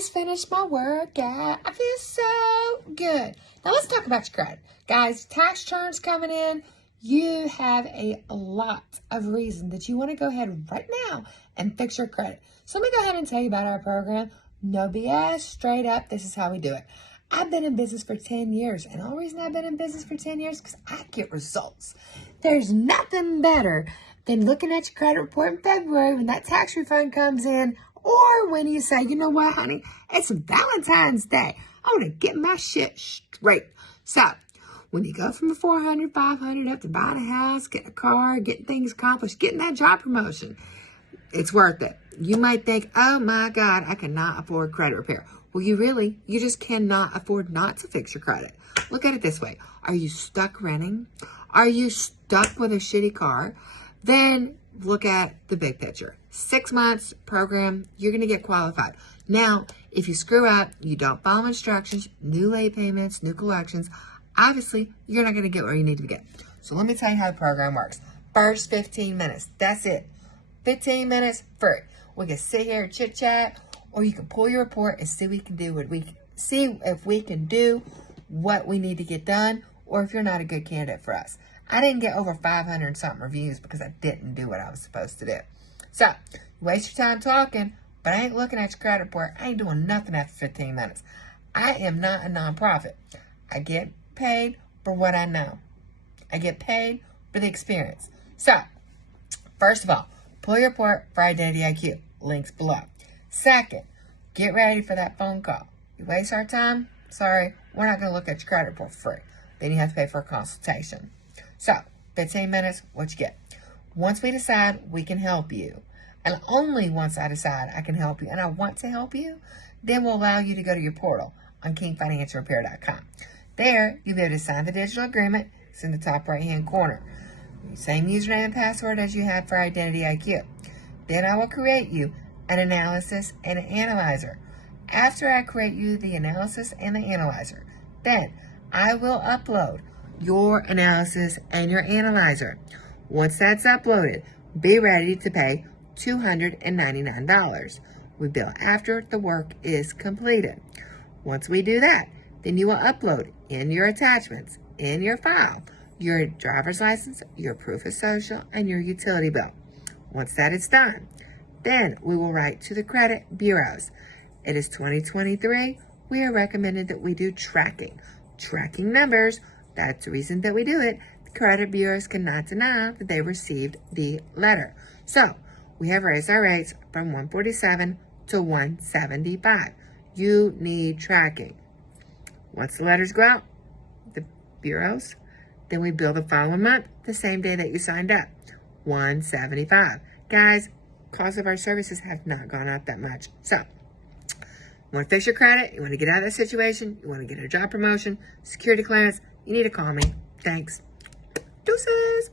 just finished my workout. I feel so good. Now let's talk about your credit. Guys, tax returns coming in. You have a lot of reason that you want to go ahead right now and fix your credit. So let me go ahead and tell you about our program. No BS, straight up, this is how we do it. I've been in business for 10 years, and the only reason I've been in business for 10 years is because I get results. There's nothing better than looking at your credit report in February when that tax refund comes in, or when you say, you know what, honey, it's Valentine's Day. I want to get my shit straight. So, when you go from a 400, 500 up to buying a house, getting a car, getting things accomplished, getting that job promotion, it's worth it. You might think, oh my God, I cannot afford credit repair. Well, you just cannot afford not to fix your credit. Look at it this way. Are you stuck renting? Are you stuck with a shitty car? Then look at the big picture. 6 months program, you're going to get qualified. Now, if you screw up, you don't follow instructions, new late payments, new collections, obviously, you're not going to get where you need to get. So let me tell you how the program works. First 15 minutes, that's it. 15 minutes free. We can sit here and chit chat, or you can pull your report and see if we can do what we need to get done, or if you're not a good candidate for us. I didn't get over 500 and something reviews because I didn't do what I was supposed to do. So, you waste your time talking, but I ain't looking at your credit report. I ain't doing nothing after 15 minutes. I am not a nonprofit. I get paid for what I know. I get paid for the experience. So, first of all, pull your report for Identity IQ. Links below. Second, get ready for that phone call. You waste our time? Sorry, we're not going to look at your credit report for free. Then you have to pay for a consultation. So, 15 minutes, what you get. Once we decide we can help you, and only once I decide I can help you and I want to help you, then we'll allow you to go to your portal on KingFinancialRepair.com. There, you'll be able to sign the digital agreement. It's in the top right-hand corner. Same username and password as you had for Identity IQ. Then I will create you an analysis and an analyzer. After I create you the analysis and the analyzer, then I will upload your analysis and your analyzer. Once that's uploaded, be ready to pay $299. We bill after the work is completed. Once we do that, then you will upload in your attachments, in your file, your driver's license, your proof of social, and your utility bill. Once that is done, then we will write to the credit bureaus. It is 2023. We are recommended that we do tracking. Tracking numbers, that's the reason that we do it. The credit bureaus cannot deny that they received the letter. So, we have raised our rates from $147 to $175. You need tracking. Once the letters go out, the bureaus, then we bill the following month, the same day that you signed up, $175. Guys, cost of our services have not gone up that much. So, you want to fix your credit, you want to get out of that situation, you want to get a job promotion, security clearance, you need to call me. Thanks. Deuces.